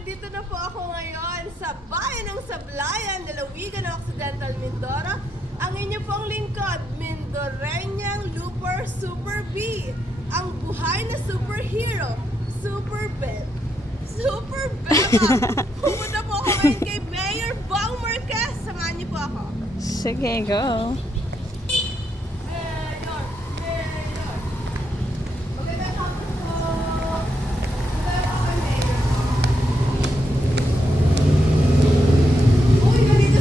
nandito na po ako ngayon sa bayan ng Sablayan, Lalawigan ng Occidental Mindoro. Ang inyo pong lingkod, Mindoreñang Looper Super B. Ang buhay na superhero, Super Beb. Super Beba! Pumunta po ako ngayon kay Mayor Bong Marquez. Samahan niyo po ako. Sige, go. Mayor! Mayor! Magandang hapon po. Magandang hapon, Mayor. Uy, nandito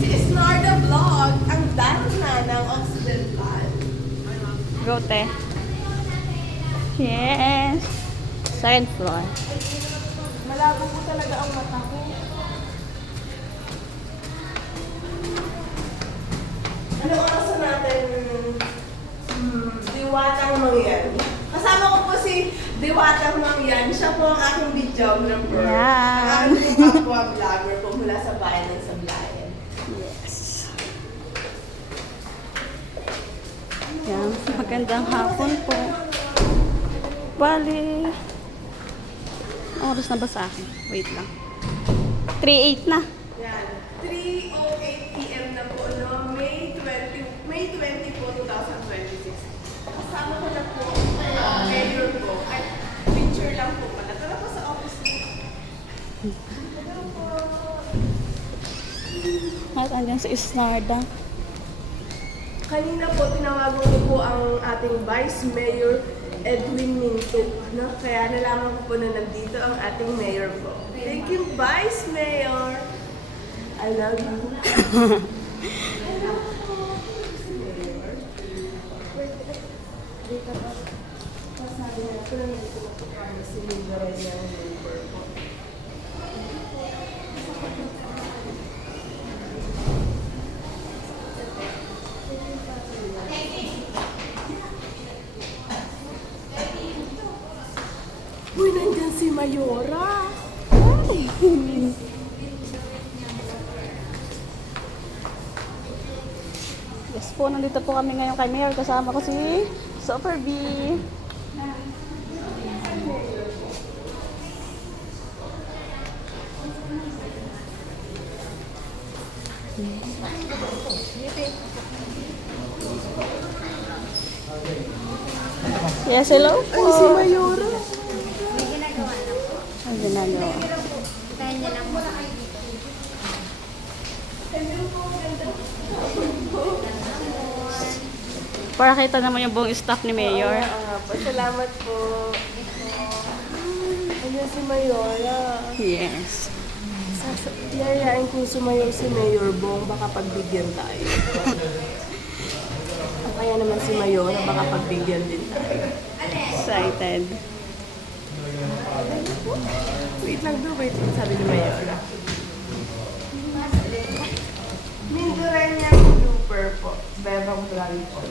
si Snarda Vlog, ang dana ng Occidental. Go, te. Yes. Second floor. Malabo po talaga ang mata ko. Ano oras na natin? Diwatang Mangyan. Kasama ko po si Diwatang Mangyan. Siya po ang aking videographer. Yan. Ang aking kapwa vlogger po mula sa bayan ng Sablayan. Yes. Yan. Magandang hapon po. Bali. Oras na ba sa akin? Wait lang. 3:08 na. Yan. 3:08 p.m. na po, no? May 20 po, 2026. Kasama ko na po, mayor ko. Ay, picture lang po pala. Tara po sa office niyo. Tara po. At andyan si Snarda. Kanina po, tinawagan niyo po ang ating Vice Mayor Edwin Minto. No? Kaya nalaman ko po na nandito ang ating mayor po. Thank you, Vice Mayor! I love you. Hello po. Si Mayor. Dito po. Sabi na ito na nandito na po kami si Mindoreñang Looper po. Uy, nandyan si Mayora. Ay. Yes po, nandito po kami ngayon kay Mayor. Kasama ko si Super B. Yes, hello po. Ay, si Mayora. Ang ginagawa. Para kita naman yung buong staff ni Mayor. Salamat po. Ayan si Mayora. Yes. Yayain kong sumayaw si Mayor Bong, baka pagbigyan tayo. O kaya naman si Mayora, baka pagbigyan din tayo. Excited. Wait lang do, wait lang, sabi ni Mayora. Mindoreñang Looper po. Bebang vlog po.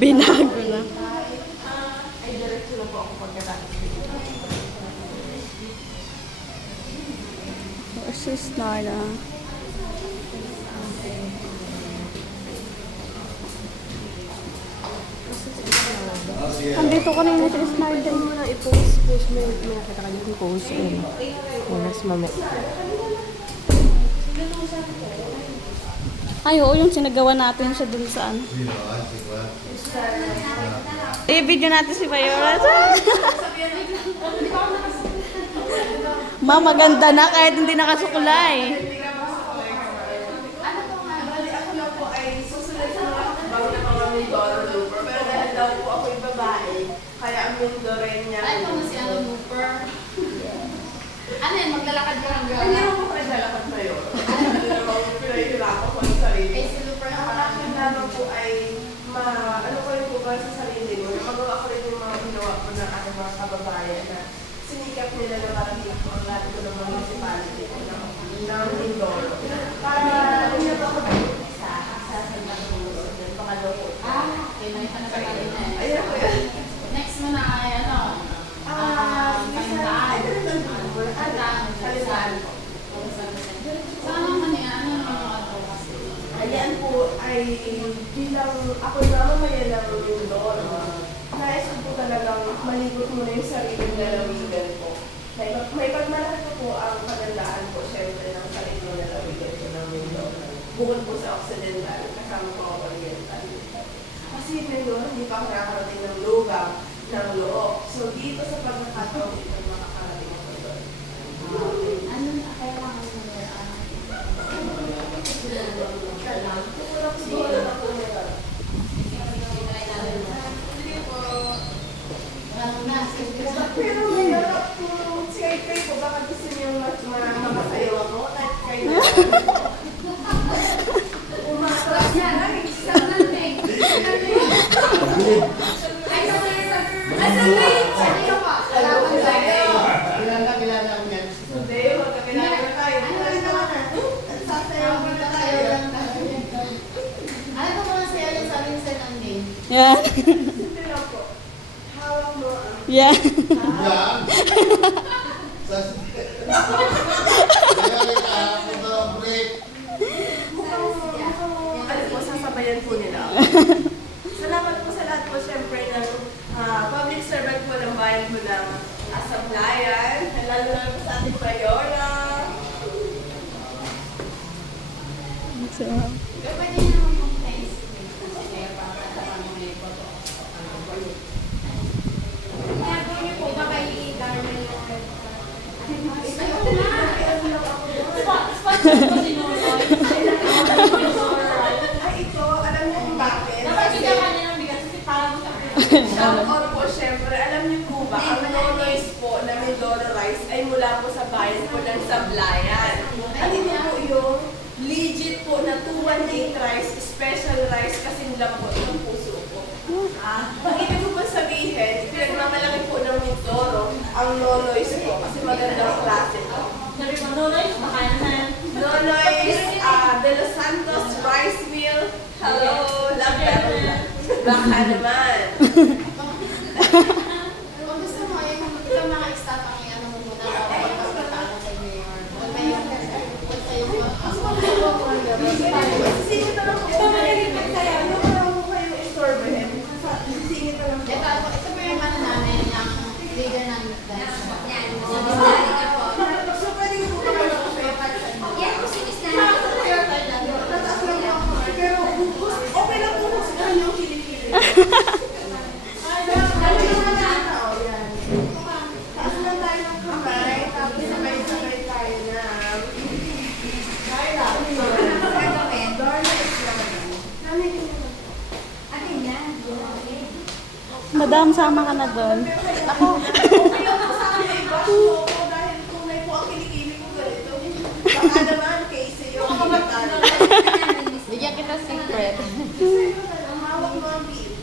Binago na. Ay, diretso na po ako pagkatapos. Versus Nara. Andito ka na yung nasa Snarda. Ito mo lang i-post mo yung nakita ka niyo yung post eh. Unas mamit. Ay, oo, yung sinagawa natin siya dun sa ano. I-video natin si Mayora. Ma, maganda na kahit hindi nakasukulay. Bali, ako lang po ay susunod sa mga hakbang na mga Mindoro Looper. Pero dahil daw po ako'y babae, kaya ang Mindoreña. Ay, ito mo si ano, Looper. Ano yan, maglalakad ka hanggang... Hindi naman po naglalakad na yun. Hindi naman po pinahihirapan ko ng sarili. Eh, si Looper Ang na akin naman po ay ano ko rin po ba sa sarili mo, na magawa ko rin yung mga ginawa ko ng aking mga kababayan na sinikap nila na marating ko ang lahat ko ng municipality ko ng Mindoro. Para hindi na ako isa sa Santang Tulo, yung pangalawa ko. Okay, nakita na sa kanina eh. Ayan po yan. Next mo na ay ano, Kalintaan. Kalintaan po. Saan naman yan? Ano naman yung advocacy? Ayan po ay bilang ako na mamaya ng Mindoro. Nais ko po talagang maligot muna yung Mayor, hindi pa nakakarating ng lugar ng loob. So dito sa pagkakataon, dito makakarating ako doon. Ano na kailangan mo Tulak siguro na po nila. Sige po. Pero may harap po, kay po, baka gusto niyo makasayaw ako? At kayo. Umatras na. Yan. Yan. Yan. Ano po, sasabayan po nila. Salamat po sa lahat po, syempre, ng public servant po ng bayan po ng Sablayan, lalo na po sa ating Mayora. So, Ay, ito, alam niyo kung bakit? Shout out po, syempre, alam niyo po ba, ang nonoys po na Mindoro Rice ay mula po sa bayan po ng Sablayan. At ito po yung legit po na 218 rice, special rice kasing lambot ng puso po. Ang ibig ko po sabihin, pinagmamalaki po ng Mindoro ang nonoys po kasi magandang klase po. Nonoys de Los Santos Rice Mill. Hello, love that. Baka naman. Kung gusto mo, ikaw mga staff ang ano mo muna ako magpapita ako sa mayor. Huwag kayong Sisingit na lang po. Ito malilipat kaya. Ano ba lang po kayo istorbohin? Sisingit na lang po. ito po yung ano namin, yung leader ng guys. So, pwede ko po kayo tataas lang po ako. Pero, okay lang po kung saan yung kilikili. Taas lang tayo ng kamay, tapos sabay-sabay tayo na. Madam, sama ka na doon. Ako, okay lang po sa akin ay bash mo ko dahil tunay po ang kilikili ko ganito. Baka naman, Casey, yung kilikili. Bigyan kita secret. Ang hawak mo ang beat.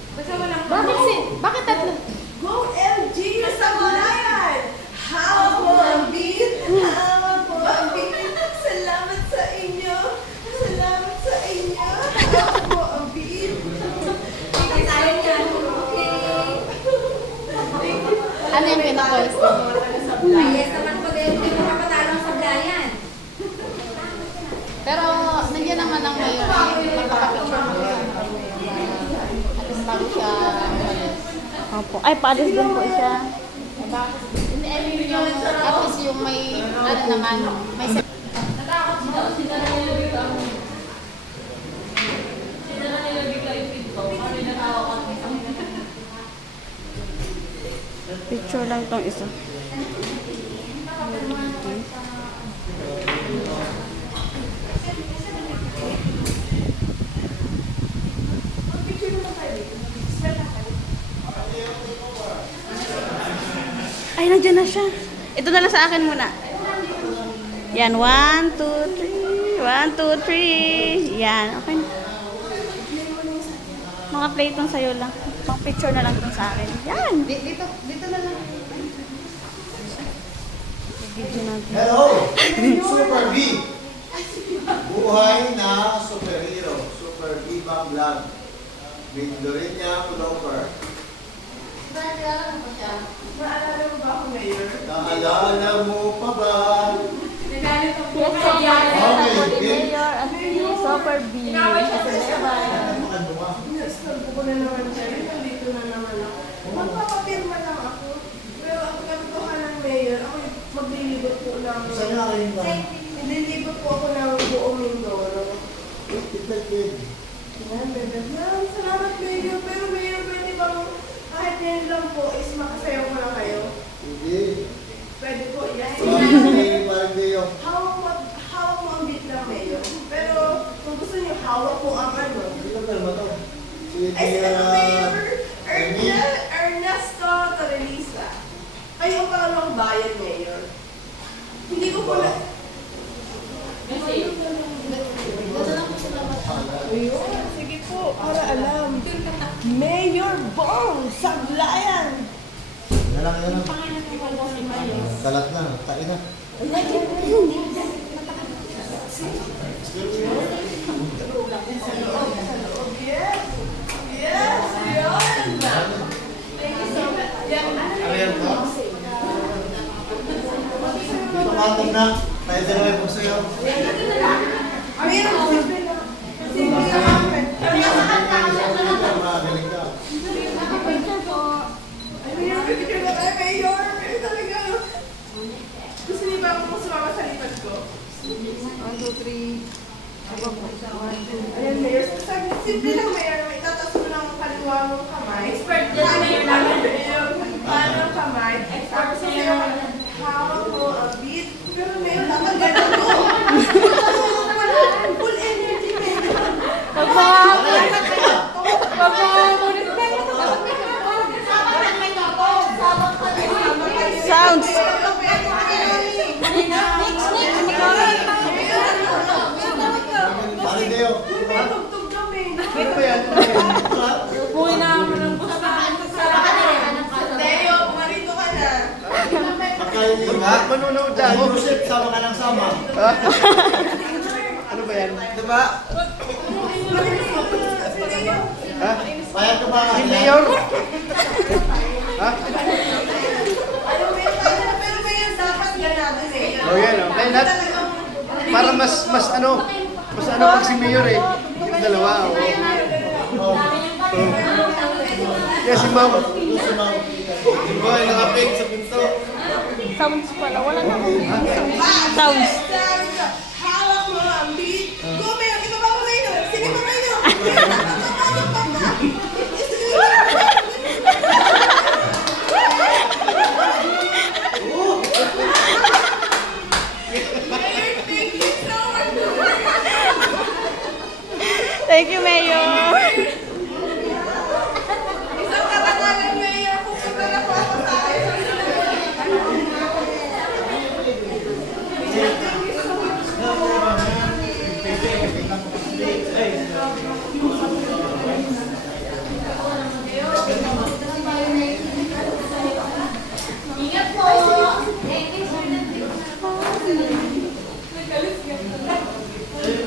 Bakit tatlo? Go LG sa Malayan! Hawak mo ang beat! Hawak mo ang beat! Salamat sa inyo! Salamat sa inyo! Hawak mo ang beat! Ano yung pinaka-first? Yes, naman po din yung pinapatalo sa Sablayan. Pero, nandiyan naman ang mayor. Magpapapicture mo siya. At least bago siya umalis. Opo. Ay, paalis din po siya. Hindi, I mean yung, at least yung may, ano naman, may Picture lang itong isa. Ay, nandiyan na siya. Ito na lang sa akin muna. Yan, 1, 2, 3. 1, 2, 3. Yan, okay. Mga plate itong sa'yo lang. Mga picture na lang itong sa akin. Yan. dito na lang. Video natin. Hello! Super B! Buhay na superhero. Super B Bang Vlog. Mindoreña Lover. Naalala mo siya? Maalala mo ba ako ngayon? Naalala mo pa ba? Yes, so Mayor at si Super B. Ano ba? Nastorbo ko na naman siya. Nandito na naman ako. Magpapapirma lang ako. Pero ako katotohanan ng mayor, ako maglilibot po ng... Saan na kayo ba? Nililibot po ako ng buong Mindoro. Tita Kid. Yan, bebe. Yan, salamat Mayor. Pero Mayor, pwede bang kahit ngayon lang po is makasayaw ko na kayo? Hindi. Pwede po, yes. Parang Deo. Hawak mo ang beat lang, Mayor. Pero kung gusto niyo, hawak mo ang ano. Hindi ko kalma to. Si Ay, si ano, Mayor? Ernie. Ernesto Torrelisa. Kayo ang pangalawang bayan, Mayor. Hindi ko po na... Ayun, sige po, para alam. Mayor Bong Sablayan. Yan lang. Kalat na. Tain na. Yes! Yes! Yun! Thank you so much. Yan. Ayan to. Dito matag na. Tayo din naman po sa'yo. Ayun! Sige naman. Magaling ka. Mayor, picture na tayo, Mayor. Pero talaga. Gusto niyo ba akong sumama sa likod ko? 1, 2, 3. Ayan, Mayor. Simple lang, Mayor. Itataas mo lang ang kaliwa mong kamay. Expert dyan, Mayor namin. Paano ang kamay? Tapos sa'yo, hawak mo ang beat. Pero Mayor, dapat ganun mo. Full energy, Mayor. Sounds. Parang Deo. Tugtog kami. Ano ba yan? Deo, marito ka na. Pagkain nga. Manunood dyan. Joseph, sama ka ng sama. Ano ba yan? Diba? Ha? Bayad ka ba? Si Mayor? Ha? Pero Mayor, dapat ganado, Mayor. Oh, yan, oh. Kaya lahat- Para mas pag si Mayor eh. Yung dalawa, oh. Yes, si Ma'am. Gusto mo. Boy, nakapig sa pinto. Sounds pala. Wala na akong sounds. Hawak mo ang beat. Go, Mayor. Iba pa mo, Mayor. Sige pa, Mayor.